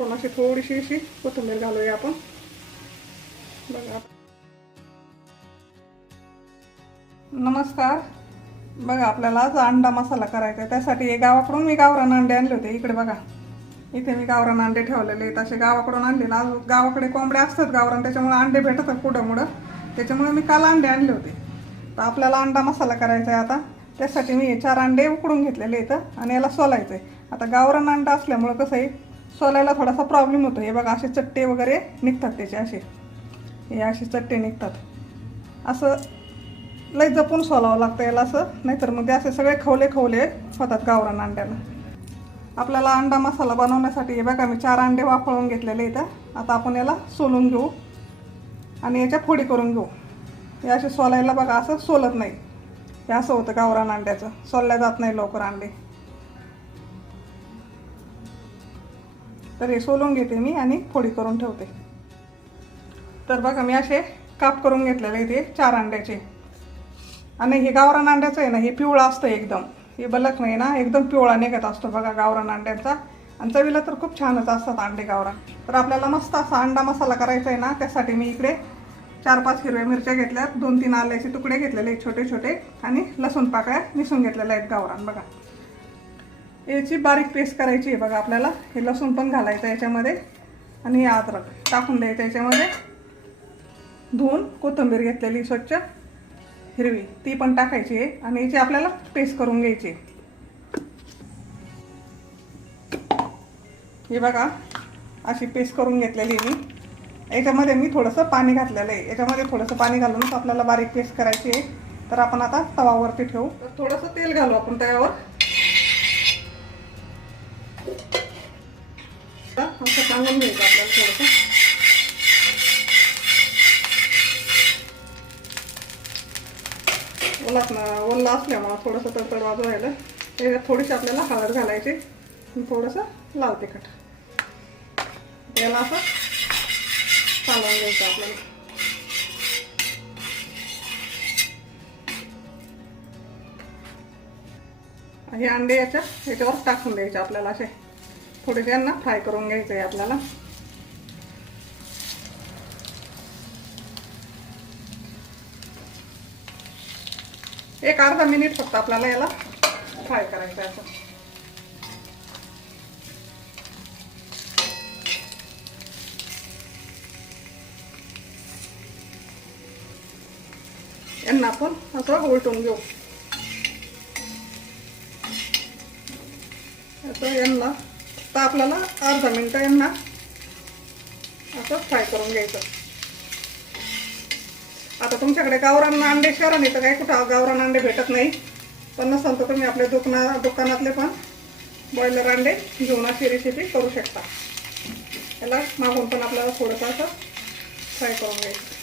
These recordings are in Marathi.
पण अशी थोडीशी अशी कोथिंबीर घालूया आपण. बघा. नमस्कार. बघा आपल्याला आज अंडा मसाला करायचा आहे. त्यासाठी गावाकडून मी गावरान अंडे आणले होते. इकडे बघा. इथे मी गावरान अंडे ठेवलेले आहेत. असे गावाकडून आणले ना आज गावाकडे कोंबड्या असतात गावरान. त्याच्यामुळे अंडे भेटतात पुढं मुडं त्याच्यामुळे मी काल अंडे आणले होते. तर आपल्याला अंडा मसाला करायचा आहे आता. त्यासाठी मी चार अंडे उकडून घेतलेले आहेत. आणि याला सोलायचं आहे आता गावरान अंडा असल्यामुळं कसं आहे? सोलायला थोडासा प्रॉब्लेम होतो हे बघा असे चट्टे वगैरे निघतात त्याचे असे. हे असे चट्टे निघतात. असं लय जपून सोलावं लागतं याला असं नाहीतर मग ते असे सगळे खवले खवले होतात गावरान अंड्याला. आपल्याला अंडा मसाला बनवण्यासाठी हे बघा मी चार अंडे वाफळून घेतलेले इथं. आता आपण याला सोलून घेऊ आणि याच्या फोडी करून घेऊ. हे असे सोलायला बघा असं सोलत नाही. हे असं होतं गावरान अंड्याचं. सोलल्या जात नाही लवकर अंडे. तर हे सोलून घेते मी आणि फोडी करून ठेवते. तर बघा मी असे काप करून घेतलेले इथे चार अंड्याचे. आणि हे गावरान अंड्याचं आहे ना हे पिवळा असतं एकदम. हे बलक नाही ना एकदम पिवळा निघत असतो बघा गावरान अंड्याचा. आणि चवीला तर खूप छानच असतात अंडे गावरान. तर आपल्याला मस्त असा अंडा मसाला करायचा आहे ना त्यासाठी मी इकडे चार पाच हिरव्या मिरच्या घेतल्यात. दोन तीन आल्याचे तुकडे घेतलेले आहेत छोटे छोटे आणि लसूण पाकळ्या मिसून घेतलेल्या आहेत गावरान बघा. याची बारीक पेस्ट करायची आहे बघा आपल्याला. हे लसूण पण घालायचं याच्यामध्ये. आणि हे अद्रक टाकून द्यायचं याच्यामध्ये. धुवून कोथिंबीर घेतलेली स्वच्छ. हिरवी. ती पण टाकायची आहे. आणि याची आपल्याला पेस्ट करून घ्यायची हे बघा. अशी पेस्ट करून घेतलेली आहे मी. याच्यामध्ये मी थोडंसं पाणी घातलेलं आहे. याच्यामध्ये थोडंसं पाणी घालून आपल्याला बारीक पेस्ट करायची आहे. तर आपण आता तवावरती ठेवू. तर थोडंसं तेल घालू आपण त्यावर. असं सांगून घ्यायचं आपल्याला थोडंसं ओलाच ना ओला असल्यामुळं थोडंसं तर वाजू राहिलं त्याच्यात थोडीशी आपल्याला हळद घालायची थोडंसं लाल तिखट याला असं चालवून घ्यायचं आपल्याला हे अंडे याच्या याच्यावर टाकून द्यायचे आपल्याला असे. थोडेसे यांना फ्राय करून घ्यायचं आहे आपल्याला. एक अर्धा मिनिट फक्त आपल्याला याला फ्राय करायचं आहे असं. यांना आपण असं उलटून घेऊ. असं यांना तर आपल्याला अर्धा मिनटं यांना असं फ्राय करून घ्यायचं. आता तुमच्याकडे गावरान अंडे शहराने तर काही कुठं गावरान अंडे भेटत नाही. पण नसेल तर तुम्ही आपल्या दुकाना दुकानातले पण बॉयलर अंडे घेऊन अशी रेसिपी करू शकता. याला मागून पण आपल्याला थोडंसं असं फ्राय करून घ्यायचं.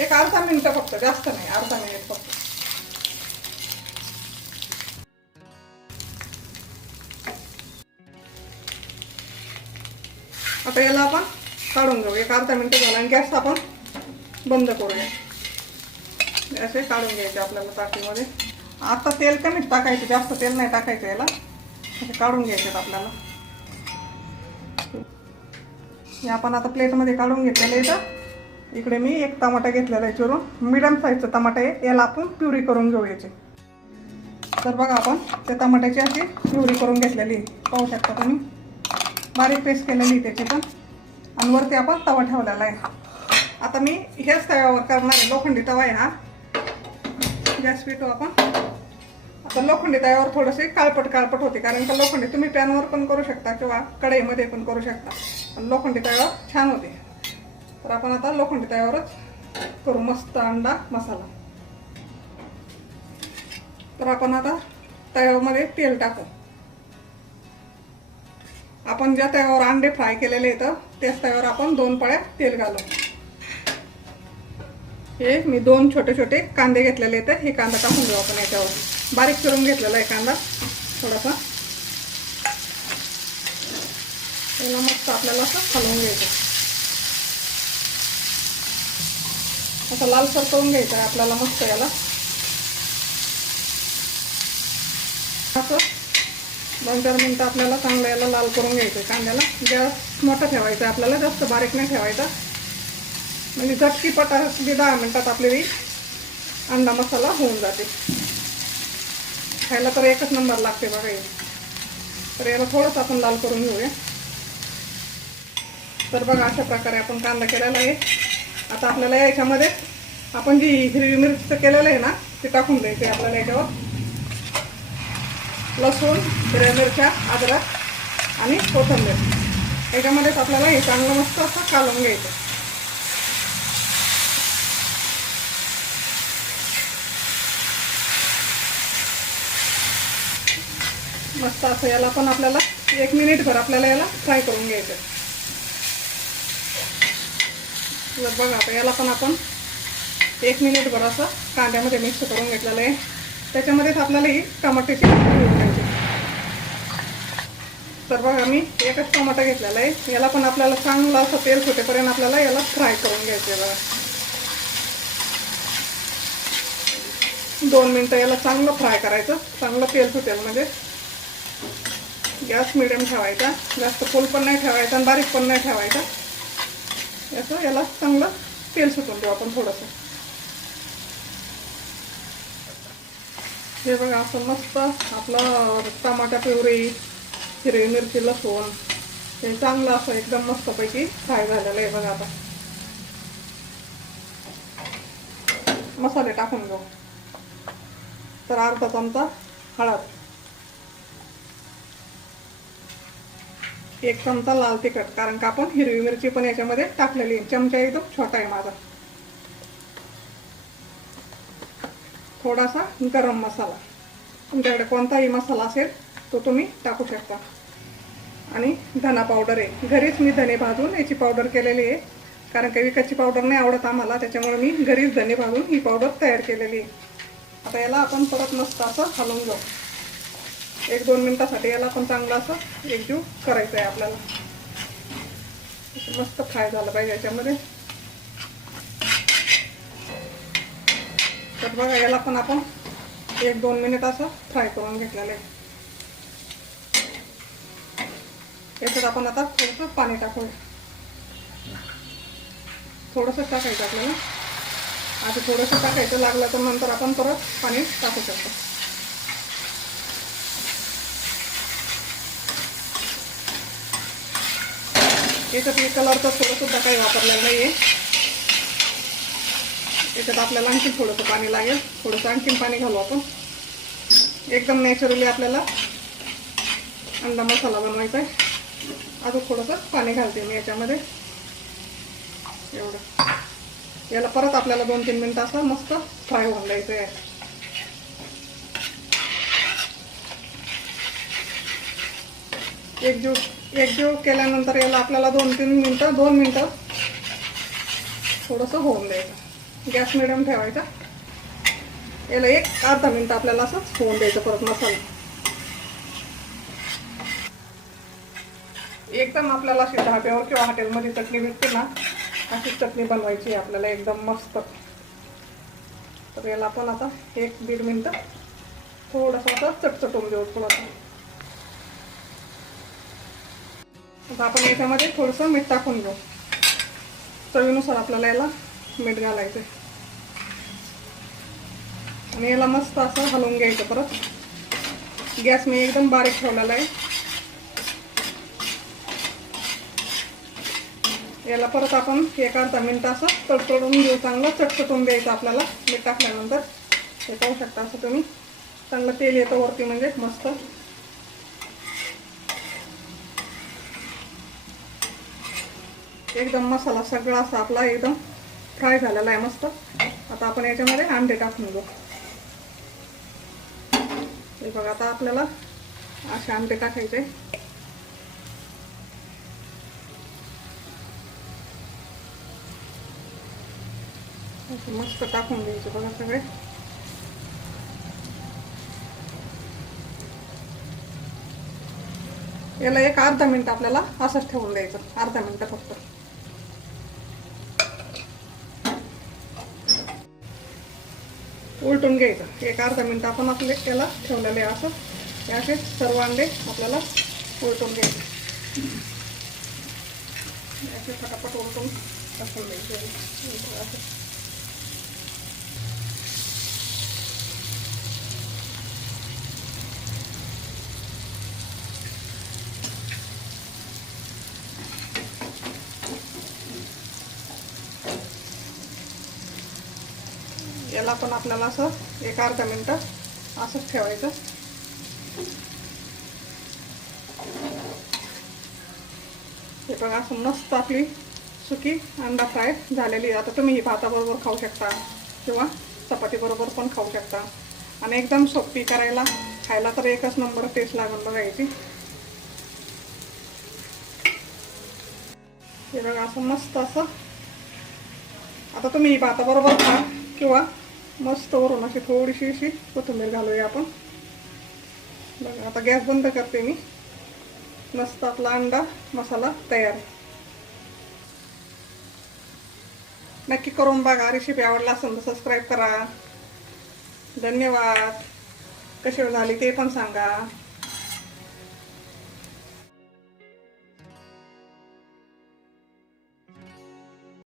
एक अर्धा मिनटं फक्त जास्त नाही अर्धा मिनिट फक्त. आता याला आपण काढून घेऊ. एक अर्धा मिनटं झाला आणि गॅस आपण बंद करूया. असे काढून घ्यायचे आपल्याला ताटीमध्ये आता तेल कमीच टाकायचं जास्त तेल नाही टाकायचं याला. असे काढून घ्यायचे आपल्याला. हे आपण आता प्लेटमध्ये काढून घेतलेलं इथं. इकडे मी एक टमाटा घेतलेला आहे चिरून. मिडियम साईजचं टमाटा आहे. याला आपण प्युरी करून घेऊ याची. तर बघा आपण त्या टमाट्याची अशी प्युरी करून घेतलेली पाहू शकता तुम्ही. बारीक पेस्ट केलेली त्याची पण. आणि वरती आपण तवा ठेवलेला आहे. आता मी ह्याच तव्यावर करणार आहे. लोखंडी तवा आहे हा. गॅस पिटू आपण. आता लोखंडी तव्यावर थोडेसे काळपट काळपट होते. कारण का लोखंडी तुम्ही पॅनवर पण करू शकता किंवा कढईमध्ये पण करू शकता. पण लोखंडी तव्यावर छान होते. तर आपण आता लोखंडी तव्यावरच करू मस्त अंडा मसाला. तर आपण आता तव्यामध्ये तेल टाकू. आपण ज्या तव्यावर अंडे फ्राय केलेले येतं त्याच तव्यावर आपण दोन पळ्या तेल घालू. हे मी दोन छोटे छोटे कांदे घेतलेले आहेत. हे कांदा टाकून घेऊ आपण याच्यावर. बारीक करून घेतलेला आहे कांदा. थोडासा. त्याला मस्त आपल्याला असं हलवून घ्यायचं असं लालसर करून घ्यायचं आहे आपल्याला मस्त याला. असं दोन चार मिनटं आपल्याला चांगलं याला लाल करून घ्यायचं आहे कांद्याला. गॅस मोठा ठेवायचा आहे आपल्याला जास्त बारीक नाही ठेवायचा. म्हणजे झटकीपट अगदी दहा मिनटात आपली अंडा मसाला होऊन जाते. खायला तर एकच नंबर लागते बघा हे. तर याला थोडंसं आपण लाल करून घेऊया. तर बघा अशा प्रकारे आपण कांदा केलेला आहे. आता आपल्याला याच्यामध्ये आपण जी हिरवी मिरची केलेलं आहे ना ते टाकून द्यायचे आपल्याला याच्यावर. लसूण हिरव्या मिरच्या अद्रक आणि कोथंबीर. याच्यामध्येच आपल्याला हे चांगलं मस्त असं कालवून घ्यायचं. मस्त असं याला पण आपल्याला एक मिनिटभर आपल्याला याला फ्राय करून घ्यायचं. तर बघा आता याला पण आपण एक मिनिटभर असं कांद्यामध्ये मिक्स करून घेतलेलं आहे. त्याच्यामध्येच आपल्याला ही टमाट्याची तर बघा मी एकच टमाटा घेतलेला आहे. याला पण आपल्याला चांगलं असं तेल सुटेपर्यंत आपल्याला याला फ्राय करून घ्यायचं आहे बघा. दोन मिनटं याला चांगलं फ्राय करायचं. चांगलं तेल सुटेल म्हणजे. गॅस मिडियम ठेवायचा. जास्त फुल पण नाही ठेवायचा आणि बारीक पण नाही ठेवायचा. याचं याला चांगलं तेल सुटून देऊ आपण थोडंसं. हे बघा असं मस्त आपलं टमाटा पिवरी हिरवी मिरची लसूण हे चांगलं असं एकदम मस्तपैकी फ्राय झालेलं आहे बघा आता. मसाले टाकून घेऊ. तर अर्धा चमचा हळद. एक चमचा लाल तिखट कारण का आपण हिरवी मिरची पण याच्यामध्ये टाकलेली आहे. चमचा एकदम छोटा आहे माझा. थोडासा गरम मसाला. तुमच्याकडे कोणताही मसाला असेल तो तुम्ही टाकू शकता. आणि धना पावडर आहे. घरीच मी धने भाजून याची पावडर केलेली आहे. कारण काही विकतची पावडर नाही आवडत आम्हाला त्याच्यामुळे मी घरीच धने भाजून ही पावडर तयार केलेली आहे. आता याला आपण परत मस्त असं हलवून जाऊ एक दोन मिनिटासाठी याला पण चांगलं असं एकजीव करायचं आहे आपल्याला. मस्त फ्राय झालं पाहिजे याच्यामध्ये. तर बघा याला पण आपण एक दोन मिनिट असं फ्राय करून घेतलेलं आहे. याच्यात आपण आता थोडंसं पाणी टाकूया. थोडंसं टाकायचं आपल्याला. आता थोडंसं टाकायचं लागलं तर नंतर आपण परत पाणी टाकू शकतो. याच्यात मी कलरचं थोडंसुद्धा काही वापरलेलं नाही आहे याच्यात आपल्याला आणखी थोडंसं पाणी लागेल. थोडंसं आणखीन पाणी घालू आपण. एकदम नॅचरली आपल्याला अंडा मसाला बनवायचा आहे अजून थोडंसं पाणी घालते मी याच्यामध्ये. एवढं. याला परत आपल्याला दोन तीन मिनटं असं मस्त फ्राय होऊन द्यायचं आहे. एकजीव एकजीव केल्यानंतर याला आपल्याला दोन तीन मिनटं दोन मिनटं थोडंसं होऊन द्यायचं. गॅस मिडियम ठेवायचा. याला एक अर्धा मिनटं आपल्याला असं होऊन द्यायचं परत मसाला. एकदम आपल्याला अशी ढाब्यावर किंवा हॉटेलमध्ये चटणी भेटते ना अशी चटणी बनवायची आहे आपल्याला एकदम मस्त. तर याला आपण आता एक दीड मिनटं थोडंसं असं चटचटून देऊ थोडंसं. आता आपण याच्यामध्ये थोडंसं मीठ टाकून घेऊ. चवीनुसार आपल्याला याला मीठ घालायचं आणि याला मस्त असं हलवून घ्यायचं परत. गॅस मी एकदम बारीक ठेवलेला आहे. याला परत आपण एक अर्धा मिनटं असं तडतडून घेऊ चांगलं चटचटून द्यायचं आपल्याला मीठ टाकल्यानंतर. हे पाहू शकता असं तुम्ही. चांगलं तेल येतं वरती म्हणजे मस्त. एकदम मसाला सगळा असा आपला एकदम फ्राय झालेला आहे मस्त. आता आपण याच्यामध्ये अंडे टाकून घेऊ. हे बघा आता आपल्याला असे अंडे टाकायचे. असे मस्त टाकून द्यायचे बघा सगळे याला एक अर्धा मिनिट आपल्याला असंच ठेवून द्यायचं. अर्धा मिनिट फक्त. उलटून घ्यायचं. एक अर्धा मिनिट आपण आपले त्याला ठेवलेले असं. त्याचे असे सर्व अंडे आपल्याला उलटून घ्यायचे. याचे फटाफट उलटून टाकून द्यायचे. असं. याला पण आपल्याला असं एक अर्धा मिनटं असंच ठेवायचं. हे बघा असं मस्त आपली सुकी अंडा फ्राय झालेली. आता तुम्ही ही भाताबरोबर खाऊ शकता किंवा चपातीबरोबर पण खाऊ शकता. आणि एकदम सोपी करायला खायला तर एकच नंबर टेस्ट लागून बघा याची. हे बघा असं मस्त असं. आता तुम्ही ही भाताबरोबर खा किंवा मस्त वरून अशी थोडीशी अशी कोथिंबीर घालूया आपण. बघा आता गॅस बंद करते मी. मस्त आपला अंडा मसाला तयार. नक्की करून बघा रेसिपी आवडला असेल तर सबस्क्राईब करा. धन्यवाद. कशी झाली ते पण सांगा.